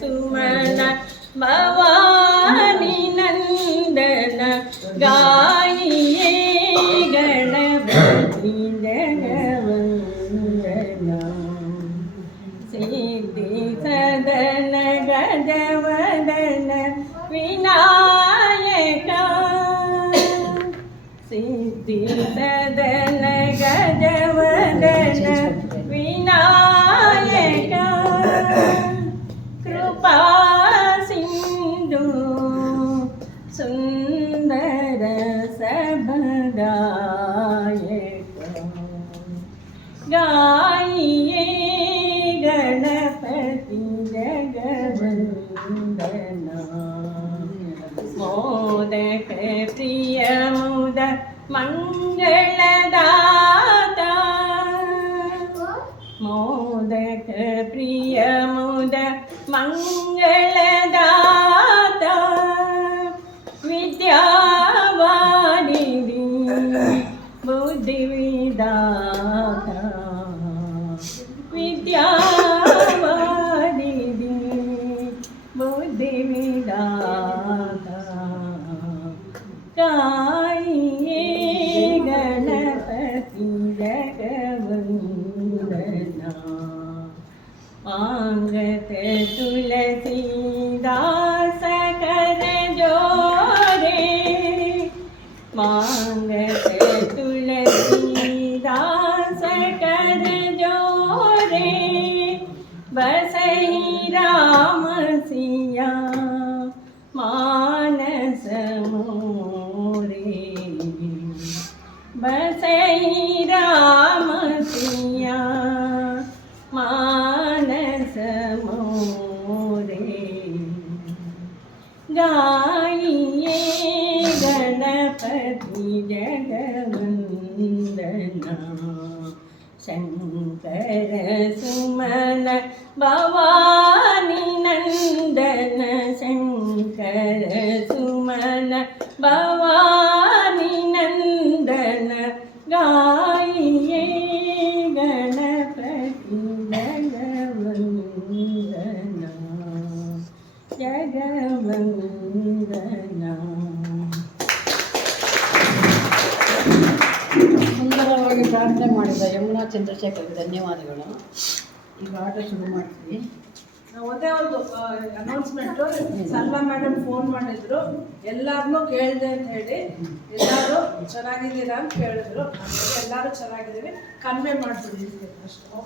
ಸುಮನ ಭವಾನಿ ನಂದನ ಗಾಯಿಯೇ ಗಣಪತಿ ಜಗವಂದನ ಸಿದ್ಧಿ ಸದನ ಗಜವದನ ವಿನಾಯಕ ಸಿದ್ಧಿ ಸದನ ಗಜವದನ ವಿನಾಯಕ ಕೃಪಾ ಸಿಂಧು ಸುಂದರ ಸಭದಾಯಕ ಗಾಯಿಯೇ ಗಣಪತಿ ಜಗವಂದನ ಮೋದಕ ಪ್ರಿಯ ಮುದ ಮಂಗಳದಾತ ಮೋದಕ ಪ್ರಿಯ ಮುದ ಮಂಗಳದಾತ ವಿದ್ಯಾವಾರಿಧಿ ಬುದ್ಧಿವಿದಾತ ವಿದ್ಯಾವಾರಿಧಿ ಬುದ್ಧಿವಿದಾತ ಗಾಯಿಯೇ ಗಣಪತಿ ಜಗವಂದನ ಮಾಂಗತ ತುಳಸಿದಾಸ ಕರ ಜೋರೆ ಮಾಂಗತ ತುಳಸಿದಾಸ ಕರ ಜೋರೆ बसई राम सिया मानस मोरे बसई राम सिया मानस मोरे गाइए गणपति जगवंदना शंकर सुमन भवानी नंदन शंकर सुमन भवानी नंदन गाइए गणपति जगवंदना जगवंदना ಸುಂದರವಾಗಿ ಪ್ರಾರ್ಥನೆ ಮಾಡಿದ ಯಮುನಾ ಚಂದ್ರಶೇಖರ್ಗೆ ಧನ್ಯವಾದಗಳು. ಈಗ ಆಟ ಶುರು ಮಾಡ್ತೀವಿ. ಒಂದೇ ಒಂದು ಅನೌನ್ಸ್ಮೆಂಟು, ಸಲ್ಮಾ ಮೇಡಮ್ ಫೋನ್ ಮಾಡಿದ್ರು, ಎಲ್ಲರನ್ನೂ ಕೇಳಿದೆ ಅಂತ ಹೇಳಿ, ಎಲ್ಲರೂ ಚೆನ್ನಾಗಿದ್ದೀರಾ ಅಂತ ಕೇಳಿದ್ರು. ಎಲ್ಲರೂ ಚೆನ್ನಾಗಿದ್ದೀವಿ, ಕನ್ವೆ ಮಾಡಿಬಿಡಿ ಅಷ್ಟೇ.